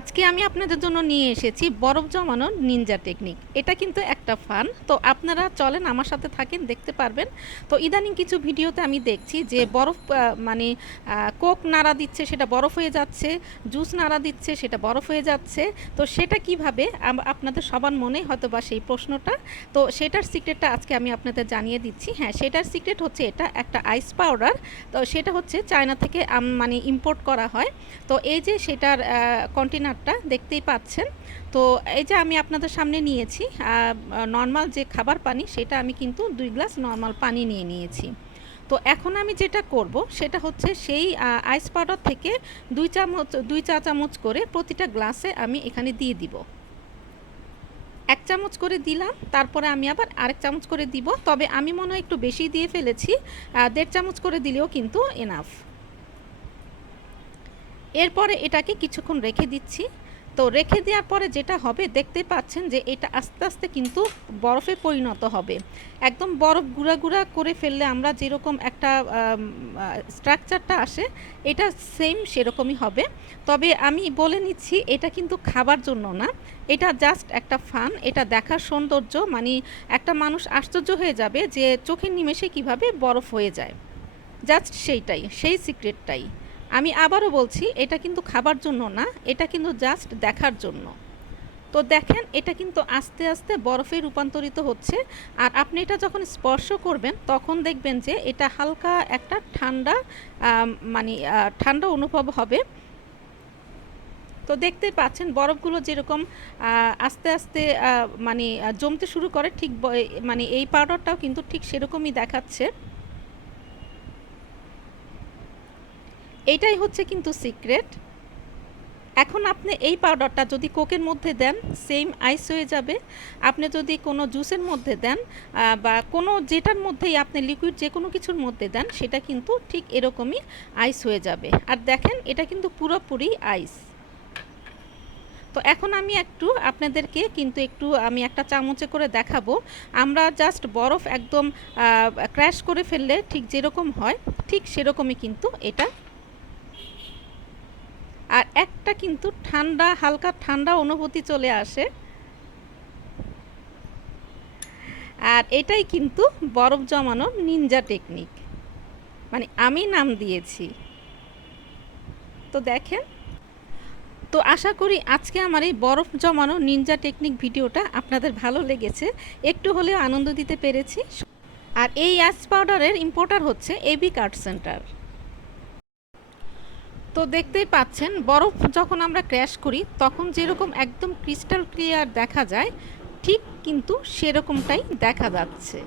আজকে আমি আপনাদের জন্য নিয়ে এসেছি বরফ জমানোর নিনজা টেকনিক এটা কিন্তু একটা ফান তো আপনারা চলেন আমার সাথে থাকেন, দেখতে পারবেন। তো ইদানিং কিছু ভিডিওতে আমি দেখছি যে বরফ মানে কোক নাড়া দিচ্ছে, সেটা বরফ হয়ে যাচ্ছে, জুস নাড়া দিচ্ছে, সেটা বরফ হয়ে যাচ্ছে। তো সেটা কীভাবে? আপনাদের সবার মনে হয়তো বা সেই প্রশ্নটা। তো সেটার সিক্রেটটা আজকে আমি আপনাদের জানিয়ে দিচ্ছি। হ্যাঁ সেটার সিক্রেট হচ্ছে এটা একটা আইস পাউডার তো সেটা হচ্ছে চায়না থেকে মানে ইম্পোর্ট করা হয়। তো এই যে সেটার কন্টেনারটা দেখতেই পাচ্ছেন। তো এই যে আমি আপনাদের সামনে নিয়েছি নর্মাল যে খাবার পানি, সেটা আমি কিন্তু দুই গ্লাস নর্মাল পানি নিয়ে নিয়েছি। তো এখন আমি যেটা করব, সেটা হচ্ছে সেই আইস পাউডার থেকে দুই চামচ, দুই চা চামচ করে প্রতিটা গ্লাসে আমি এখানে দিয়ে দিব। এক চামচ করে দিলাম, তারপরে আমি আবার আরেক চামচ করে দিব। তবে আমি মনে হয় একটু বেশি দিয়ে ফেলেছি দেড় চামচ করে দিলেও কিন্তু এনাফ এরপরে এটাকে কিছুক্ষণ রেখে দিচ্ছি। তো রেখে দেওয়ার পরে যেটা হবে, দেখতে পাচ্ছেন যে এটা আস্তে আস্তে কিন্তু বরফে পরিণত হবে। একদম বরফ গুঁড়া গুঁড়া করে ফেললে আমরা যেরকম একটা স্ট্রাকচারটা আসে, এটা সেম সেরকমই হবে। তবে আমি বলে নিচ্ছি, এটা কিন্তু খাবার জন্য না। এটা জাস্ট একটা ফান, এটা দেখার সৌন্দর্য মানে একটা মানুষ আশ্চর্য হয়ে যাবে যে চোখের নিমেষে কীভাবে বরফ হয়ে যায়। জাস্ট সেইটাই, সেই সিক্রেটটাই। আমি আবারও বলছি, এটা কিন্তু খাবার জন্য না, এটা কিন্তু জাস্ট দেখার জন্য। তো দেখেন, এটা কিন্তু আস্তে আস্তে বরফে রূপান্তরিত হচ্ছে, আর আপনি এটা যখন স্পর্শ করবেন, তখন দেখবেন যে এটা হালকা একটা ঠান্ডা মানে ঠান্ডা অনুভব হবে। তো দেখতে পাচ্ছেন, বরফগুলো যেরকম আস্তে আস্তে মানে জমতে শুরু করে, ঠিক মানে এই পাউডারটাও কিন্তু ঠিক সেরকমই দেখাচ্ছে। এইটাই হচ্ছে কিন্তু সিক্রেট। এখন আপনি এই পাউডারটা যদি কোকের মধ্যে দেন সেম আইস হয়ে যাবে। আপনি যদি কোনো জুসের মধ্যে দেন বা কোনো যেটার মধ্যেই আপনি লিকুইড যে কোনো কিছুর মধ্যে দেন, সেটা কিন্তু ঠিক এরকমই আইস হয়ে যাবে। আর দেখেন, এটা কিন্তু পুরোপুরি আইস তো এখন আমি একটু আপনাদেরকে কিন্তু একটু আমি একটা চামচে করে দেখাবো। আমরা জাস্ট বরফ একদম ক্র্যাশ করে ফেললে ঠিক যেরকম হয়, ঠিক সেরকমই কিন্তু এটা আর একটা কিন্তু ঠান্ডা, হালকা ঠান্ডা অনুভূতি চলে আসে। আর এটাই কিন্তু বরফ জমানোর নিনজা টেকনিক। মানে আমি নাম দিয়েছি। তো দেখেন। তো আশা করি আজকে আমার এই বরফ জমানো নিনজা টেকনিক ভিডিওটা আপনাদের ভালো লেগেছে। একটু হলেও আনন্দ দিতে পেরেছি। আর এই অ্যাস পাউডারের ইম্পোর্টার হচ্ছে এবি কার্ড সেন্টার তো দেখতেই পাচ্ছেন, বরফ যখন আমরা ক্র্যাশ করি, তখন যেরকম একদম ক্রিস্টাল ক্লিয়ার দেখা যায়, ঠিক কিন্তু সেরকমটাই দেখা যাচ্ছে।